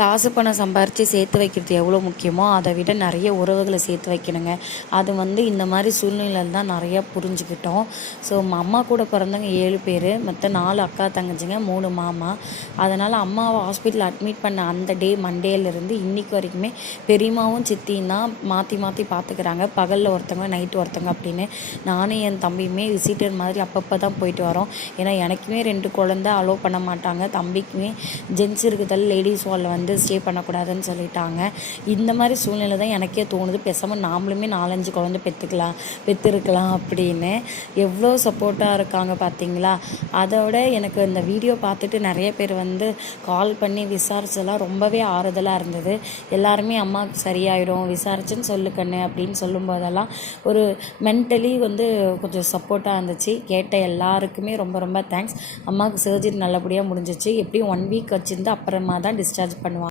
காசு பணம் சம்பாரித்து சேர்த்து வைக்கிறது எவ்வளோ முக்கியமோ அதை விட நிறைய உறவுகளை சேர்த்து வைக்கணுங்க. அது இந்த மாதிரி சூழ்நிலையில் தான் நிறையா புரிஞ்சுக்கிட்டோம். ஸோ அம்மா கூட பிறந்தவங்க 7 பேர், மற்ற 4 அக்கா தங்கச்சிங்க, 3 மாமா. அதனால் அம்மாவை ஹாஸ்பிட்டலில் அட்மிட் பண்ண அந்த மண்டேலேருந்து இன்றைக்கி வரைக்குமே பெரியம்மாவும் சித்தியும் தான் மாற்றி மாற்றி பார்த்துக்கிறாங்க. பகலில் ஒருத்தவங்க, நைட்டு ஒருத்தவங்க அப்படின்னு. நானும் என் தம்பியுமே விசிட்டர் மாதிரி அப்பப்போ தான் போயிட்டு வரோம். ஏன்னா எனக்குமே 2 குழந்தை அலோவ் பண்ண மாட்டாங்க. தம்பிக்குமே ஜென்ஸ் இருக்கிறதால லேடிஸ் வாலில் ஸ்டே பண்ணக்கூடாதுன்னு சொல்லிட்டாங்க. இந்த மாதிரி சூழ்நிலை தான் எனக்கே தோணுது, பேசாமல் நாமளுமே 4-5 குழந்தை பெற்றிருக்கலாம் அப்படின்னு. எவ்வளோ சப்போர்ட்டாக இருக்காங்க பார்த்தீங்களா. அதோட எனக்கு இந்த வீடியோ பார்த்துட்டு நிறைய பேர் கால் பண்ணி விசாரிச்செல்லாம் ரொம்பவே ஆறுதலாக இருந்தது. எல்லாருமே அம்மாவுக்கு சரியாயிடும் விசாரிச்சுன்னு சொல்லுக்கண்ணு அப்படின்னு சொல்லும்போதெல்லாம் ஒரு மென்டலி கொஞ்சம் சப்போர்ட்டாக இருந்துச்சு. கேட்ட எல்லாருக்குமே ரொம்ப ரொம்ப தேங்க்ஸ். அம்மாவுக்கு சர்ஜரி நல்லபடியாக முடிஞ்சிச்சு. எப்படியும் 1 வீக் வச்சுருந்து அப்புறமா தான் டிஸ்சார்ஜ் பண்ணுவாங்க.